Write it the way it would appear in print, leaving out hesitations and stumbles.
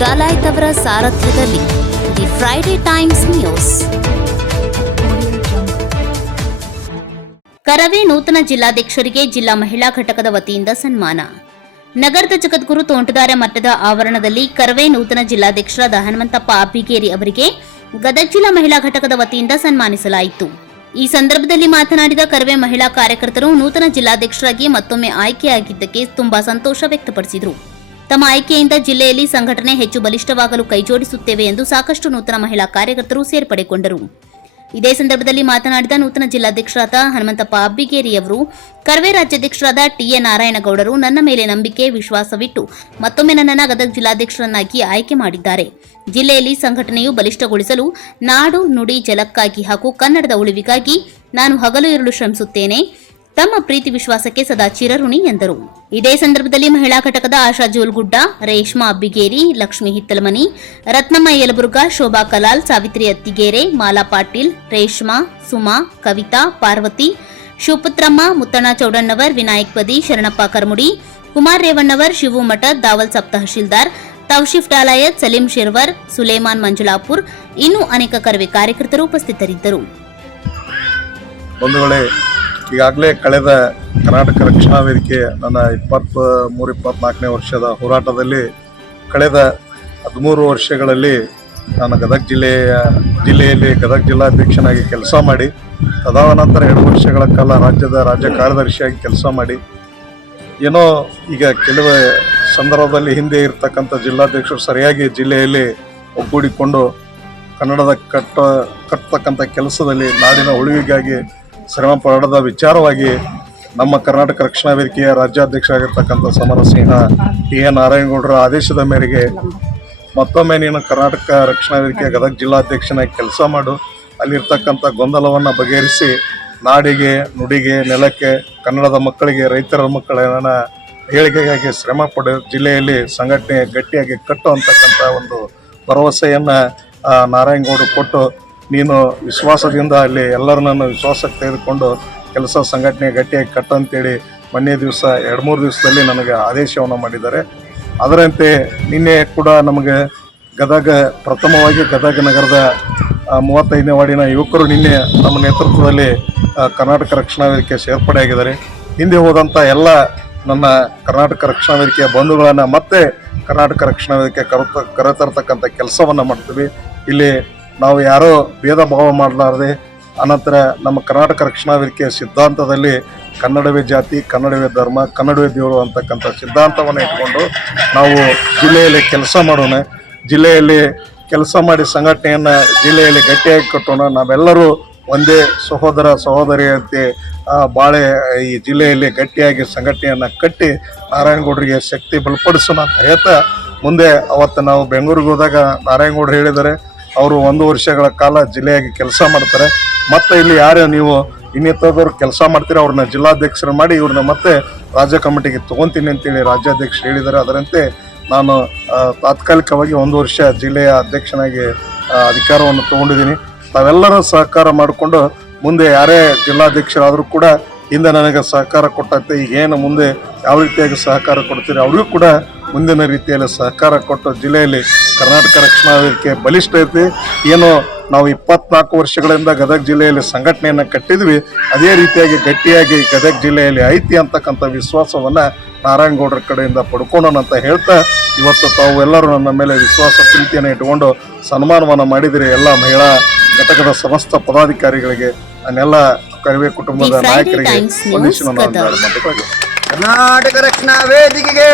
ಡಾಲಾಯ್ತ್ ಅವರ ಸಾರಥ್ಯದಲ್ಲಿ the Friday Times news. ಕರವೇ ನೂತನ ಜಿಲ್ಲಾಧ್ಯಕ್ಷರಿಗೆ ಜಿಲ್ಲಾ ಮಹಿಳಾ ಘಟಕದ ವತಿಯಿಂದ ಸನ್ಮಾನ. ನಗರದ ಜಗದ್ಗುರು ತೋಂಟದಾರ್ಯ ಮಠದ ಆವರಣದಲ್ಲಿ ಕರವೇ ನೂತನ ಜಿಲ್ಲಾಧ್ಯಕ್ಷರಾದ ಹನುಮಂತಪ್ಪ ಅಬ್ಬಿಗೇರಿ ಅವರಿಗೆ ಗದಗ ಜಿಲ್ಲಾ ಮಹಿಳಾ ಘಟಕದ ವತಿಯಿಂದ ಸನ್ಮಾನಿಸಲಾಯಿತು. ಈ ಸಂದರ್ಭದಲ್ಲಿ ಮಾತನಾಡಿದ ಕರವೇ ಮಹಿಳಾ ಕಾರ್ಯಕರ್ತರು ನೂತನ ಜಿಲ್ಲಾಧ್ಯಕ್ಷರಾಗಿ ಮತ್ತೊಮ್ಮೆ ಆಯ್ಕೆಯಾಗಿದ್ದಕ್ಕೆ ತುಂಬಾ ಸಂತೋಷ ವ್ಯಕ್ತಪಡಿಸಿದರು. ತಮ್ಮ ಆಯ್ಕೆಯಿಂದ ಜಿಲ್ಲೆಯಲ್ಲಿ ಸಂಘಟನೆ ಹೆಚ್ಚು ಬಲಿಷ್ಠವಾಗಲು ಕೈಜೋಡಿಸುತ್ತೇವೆ ಎಂದು ಸಾಕಷ್ಟು ನೂತನ ಮಹಿಳಾ ಕಾರ್ಯಕರ್ತರು ಸೇರ್ಪಡೆಗೊಂಡರು. ಇದೇ ಸಂದರ್ಭದಲ್ಲಿ ಮಾತನಾಡಿದ ನೂತನ ಜಿಲ್ಲಾಧ್ಯಕ್ಷರಾದ ಹನುಮಂತಪ್ಪ ಅಬ್ಬಿಗೇರಿ ಅವರು, ಕರವೇ ರಾಜ್ಯಾಧ್ಯಕ್ಷರಾದ ಟಿ.ಎ. ನಾರಾಯಣಗೌಡರು ನನ್ನ ಮೇಲೆ ನಂಬಿಕೆ ವಿಶ್ವಾಸವಿಟ್ಟು ಮತ್ತೊಮ್ಮೆ ನನ್ನನ್ನು ಗದಗ ಜಿಲ್ಲಾಧ್ಯಕ್ಷರನ್ನಾಗಿ ಆಯ್ಕೆ ಮಾಡಿದ್ದಾರೆ. ಜಿಲ್ಲೆಯಲ್ಲಿ ಸಂಘಟನೆಯು ಬಲಿಷ್ಠಗೊಳಿಸಲು ನಾಡು ನುಡಿ ಜಲಕ್ಕಾಗಿ ಹಾಗೂ ಕನ್ನಡದ ಉಳಿವಿಗಾಗಿ ನಾನು ಹಗಲು ಇರುಳು ಶ್ರಮಿಸುತ್ತೇನೆ. ತಮ್ಮ ಪ್ರೀತಿ ವಿಶ್ವಾಸಕ್ಕೆ ಸದಾ ಚಿರಋಣಿ ಎಂದರು. ಇದೇ ಸಂದರ್ಭದಲ್ಲಿ ಮಹಿಳಾ ಘಟಕದ ಆಶಾ ಜೋಲ್ಗುಡ್ಡ, ರೇಷ್ಮಾ ಅಬ್ಬಿಗೇರಿ, ಲಕ್ಷ್ಮೀ ಹಿತ್ತಲಮನಿ, ರತ್ನಮ್ಮ ಯಲಬುರ್ಗಾ, ಶೋಭಾ ಕಲಾಲ್, ಸಾವಿತ್ರಿ ಅತ್ತಿಗೇರೆ, ಮಾಲಾ ಪಾಟೀಲ್, ರೇಷ್ಮಾ, ಸುಮಾ, ಕವಿತಾ, ಪಾರ್ವತಿ, ಶಿವಪುತ್ರಮ್ಮ, ಮುತ್ತಣ್ಣ ಚೌಡಣ್ಣವರ್, ವಿನಾಯಕ್ ಪದಿ, ಶರಣಪ್ಪ ಕರ್ಮುಡಿ, ಕುಮಾರ್ ರೇವಣ್ಣವರ್, ಶಿವು ಮಠದ್, ದಾವಲ್ ಸಬ್ ತಹಶೀಲ್ದಾರ್, ತೌಶಿಫ್ ಡಾಲಾಯತ್, ಸಲೀಂ ಶಿರ್ವರ್, ಸುಲೇಮಾನ್ ಮಂಜುಳಾಪುರ್, ಇನ್ನೂ ಅನೇಕ ಕರವೇ ಕಾರ್ಯಕರ್ತರು ಉಪಸ್ಥಿತರಿದ್ದರು. ಈಗಾಗಲೇ ಕಳೆದ ಕರ್ನಾಟಕ ರಕ್ಷಣಾ ವೇದಿಕೆ ನನ್ನ 23-24ನೇ ವರ್ಷದ ಹೋರಾಟದಲ್ಲಿ ಕಳೆದ 13 ವರ್ಷಗಳಲ್ಲಿ ನಾನು ಗದಗ ಜಿಲ್ಲೆಯಲ್ಲಿ ಗದಗ ಜಿಲ್ಲಾಧ್ಯಕ್ಷನಾಗಿ ಕೆಲಸ ಮಾಡಿ, ತದನಂತರ 2 ವರ್ಷಗಳ ಕಾಲ ರಾಜ್ಯ ಕಾರ್ಯದರ್ಶಿಯಾಗಿ ಕೆಲಸ ಮಾಡಿ, ಏನೋ ಈಗ ಕೆಲವು ಸಂದರ್ಭದಲ್ಲಿ ಹಿಂದೆ ಇರ್ತಕ್ಕಂಥ ಜಿಲ್ಲಾಧ್ಯಕ್ಷರು ಸರಿಯಾಗಿ ಜಿಲ್ಲೆಯಲ್ಲಿ ಒಗ್ಗೂಡಿಕೊಂಡು ಕನ್ನಡದ ಕಟ್ಟತಕ್ಕಂಥ ಕೆಲಸದಲ್ಲಿ ನಾಡಿನ ಉಳಿವಿಗಾಗಿ ಶ್ರಮ ಪಡದ ವಿಚಾರವಾಗಿ ನಮ್ಮ ಕರ್ನಾಟಕ ರಕ್ಷಣಾ ವೇದಿಕೆಯ ರಾಜ್ಯಾಧ್ಯಕ್ಷರಾಗಿರ್ತಕ್ಕಂಥ ಸಮರಸಿಂಹ ಟಿ.ಎ. ನಾರಾಯಣಗೌಡರ ಆದೇಶದ ಮೇರೆಗೆ ಮತ್ತೊಮ್ಮೆ ನೀನು ಕರ್ನಾಟಕ ರಕ್ಷಣಾ ವೇದಿಕೆಯ ಗದಗ ಜಿಲ್ಲಾಧ್ಯಕ್ಷನಾಗಿ ಕೆಲಸ ಮಾಡು, ಅಲ್ಲಿರ್ತಕ್ಕಂಥ ಗೊಂದಲವನ್ನು ಬಗೆಹರಿಸಿ ನಾಡಿಗೆ ನುಡಿಗೆ ನೆಲಕ್ಕೆ ಕನ್ನಡದ ಮಕ್ಕಳಿಗೆ ರೈತರ ಮಕ್ಕಳನ್ನ ಏಳಿಗೆಗಾಗಿ ಶ್ರಮ ಪಡೆ ಜಿಲ್ಲೆಯಲ್ಲಿ ಸಂಘಟನೆ ಗಟ್ಟಿಯಾಗಿ ಕಟ್ಟು ಅಂತಕ್ಕಂಥ ಒಂದು ಭರವಸೆಯನ್ನು ನಾರಾಯಣಗೌಡರು ಕೊಟ್ಟು, ನೀನು ವಿಶ್ವಾಸದಿಂದ ಅಲ್ಲಿ ಎಲ್ಲರನ್ನೂ ವಿಶ್ವಾಸಕ್ಕೆ ತೆಗೆದುಕೊಂಡು ಕೆಲಸ ಸಂಘಟನೆ ಗಟ್ಟಿಯಾಗಿ ಕಟ್ಟು ಅಂತೇಳಿ ಮೊನ್ನೆ ದಿವಸ 2-3 ದಿವಸದಲ್ಲಿ ನನಗೆ ಆದೇಶವನ್ನು ಮಾಡಿದ್ದಾರೆ. ಅದರಂತೆ ನಿನ್ನೆ ಕೂಡ ನಮಗೆ ಪ್ರಥಮವಾಗಿ ಗದಗ ನಗರದ 35ನೇ ವಾರ್ಡಿನ ಯುವಕರು ನಿನ್ನೆ ನಮ್ಮ ನೇತೃತ್ವದಲ್ಲಿ ಕರ್ನಾಟಕ ರಕ್ಷಣಾ ವೇದಿಕೆ ಸೇರ್ಪಡೆಯಾಗಿದ್ದಾರೆ. ಹಿಂದೆ ಹೋದಂಥ ಎಲ್ಲ ನನ್ನ ಕರ್ನಾಟಕ ರಕ್ಷಣಾ ವೇದಿಕೆಯ ಬಂಧುಗಳನ್ನು ಮತ್ತೆ ಕರ್ನಾಟಕ ರಕ್ಷಣಾ ವೇದಿಕೆ ಕರೆತರ್ತಕ್ಕಂಥ ಕೆಲಸವನ್ನು ಮಾಡ್ತೀವಿ. ಇಲ್ಲಿ ನಾವು ಯಾರೋ ಭೇದ ಭಾವ ಮಾಡಲಾರದೆ, ಅನಂತರ ನಮ್ಮ ಕರ್ನಾಟಕ ರಕ್ಷಣಾ ವೇದಿಕೆಯ ಸಿದ್ಧಾಂತದಲ್ಲಿ ಕನ್ನಡವೇ ಜಾತಿ, ಕನ್ನಡವೇ ಧರ್ಮ, ಕನ್ನಡವೇ ದೇವರು ಅಂತಕ್ಕಂಥ ಸಿದ್ಧಾಂತವನ್ನು ಇಟ್ಕೊಂಡು ನಾವು ಜಿಲ್ಲೆಯಲ್ಲಿ ಕೆಲಸ ಮಾಡೋಣ. ಜಿಲ್ಲೆಯಲ್ಲಿ ಕೆಲಸ ಮಾಡಿ ಸಂಘಟನೆಯನ್ನು ಜಿಲ್ಲೆಯಲ್ಲಿ ಗಟ್ಟಿಯಾಗಿ ಕಟ್ಟೋಣ. ನಾವೆಲ್ಲರೂ ಒಂದೇ ಸಹೋದರ ಸಹೋದರಿಯಂತೆ ಬಾಳೆ ಈ ಜಿಲ್ಲೆಯಲ್ಲಿ ಗಟ್ಟಿಯಾಗಿ ಸಂಘಟನೆಯನ್ನು ಕಟ್ಟಿ ನಾರಾಯಣಗೌಡರಿಗೆ ಶಕ್ತಿ ಬಲಪಡಿಸೋಣ ಅಂತ ಹೇಳ್ತಾ, ಮುಂದೆ ಅವತ್ತು ನಾವು ಬೆಂಗಳೂರಿಗೆ ಹೋದಾಗ ನಾರಾಯಣಗೌಡರು ಹೇಳಿದ್ದಾರೆ, ಅವರು 1 ವರ್ಷಗಳ ಕಾಲ ಜಿಲ್ಲೆಯಾಗಿ ಕೆಲಸ ಮಾಡ್ತಾರೆ. ಮತ್ತು ಇಲ್ಲಿ ಯಾರೇ ನೀವು ಇನ್ನಿತರದವ್ರು ಕೆಲಸ ಮಾಡ್ತೀರಿ ಅವ್ರನ್ನ ಜಿಲ್ಲಾಧ್ಯಕ್ಷರು ಮಾಡಿ ಇವ್ರನ್ನ ಮತ್ತೆ ರಾಜ್ಯ ಕಮಿಟಿಗೆ ತೊಗೊತೀನಿ ಅಂತೇಳಿ ರಾಜ್ಯಾಧ್ಯಕ್ಷರು ಹೇಳಿದ್ದಾರೆ. ಅದರಂತೆ ನಾನು ತಾತ್ಕಾಲಿಕವಾಗಿ 1 ವರ್ಷ ಜಿಲ್ಲೆಯ ಅಧ್ಯಕ್ಷನಾಗಿ ಅಧಿಕಾರವನ್ನು ತೊಗೊಂಡಿದ್ದೀನಿ. ತಾವೆಲ್ಲರೂ ಸಹಕಾರ ಮಾಡಿಕೊಂಡು ಮುಂದೆ ಯಾರೇ ಜಿಲ್ಲಾಧ್ಯಕ್ಷರಾದರೂ ಕೂಡ ಹಿಂದೆ ನನಗೆ ಸಹಕಾರ ಕೊಟ್ಟಂತೆ ಈಗೇನು ಮುಂದೆ ಯಾವ ರೀತಿಯಾಗಿ ಸಹಕಾರ ಕೊಡ್ತೀರಿ ಅವ್ರಿಗೂ ಕೂಡ ಮುಂದಿನ ರೀತಿಯಲ್ಲಿ ಸಹಕಾರ ಕೊಟ್ಟು ಜಿಲ್ಲೆಯಲ್ಲಿ ಕರ್ನಾಟಕ ರಕ್ಷಣಾ ವೇದಿಕೆ ಬಲಿಷ್ಠ ಐತಿ. ಏನು ನಾವು 24 ವರ್ಷಗಳಿಂದ ಗದಗ ಜಿಲ್ಲೆಯಲ್ಲಿ ಸಂಘಟನೆಯನ್ನು ಕಟ್ಟಿದ್ವಿ, ಅದೇ ರೀತಿಯಾಗಿ ಗಟ್ಟಿಯಾಗಿ ಗದಗ ಜಿಲ್ಲೆಯಲ್ಲಿ ಐತಿ ಅಂತಕ್ಕಂಥ ವಿಶ್ವಾಸವನ್ನು ನಾರಾಯಣಗೌಡರ ಕಡೆಯಿಂದ ಪಡ್ಕೊಳ್ಳೋಣ ಅಂತ ಹೇಳ್ತಾ, ಇವತ್ತು ತಾವು ಎಲ್ಲರೂ ನನ್ನ ಮೇಲೆ ವಿಶ್ವಾಸ ಪ್ರೀತಿಯನ್ನು ಇಟ್ಕೊಂಡು ಸನ್ಮಾನವನ್ನು ಮಾಡಿದಿರಿ. ಎಲ್ಲ ಮಹಿಳಾ ಘಟಕದ ಸಮಸ್ತ ಪದಾಧಿಕಾರಿಗಳಿಗೆ, ನನ್ನೆಲ್ಲ ಕರವೇ ಕುಟುಂಬದ ನಾಯಕರಿಗೆ ಕರ್ನಾಟಕ ರಕ್ಷಣಾ ವೇದಿಕೆಗೆ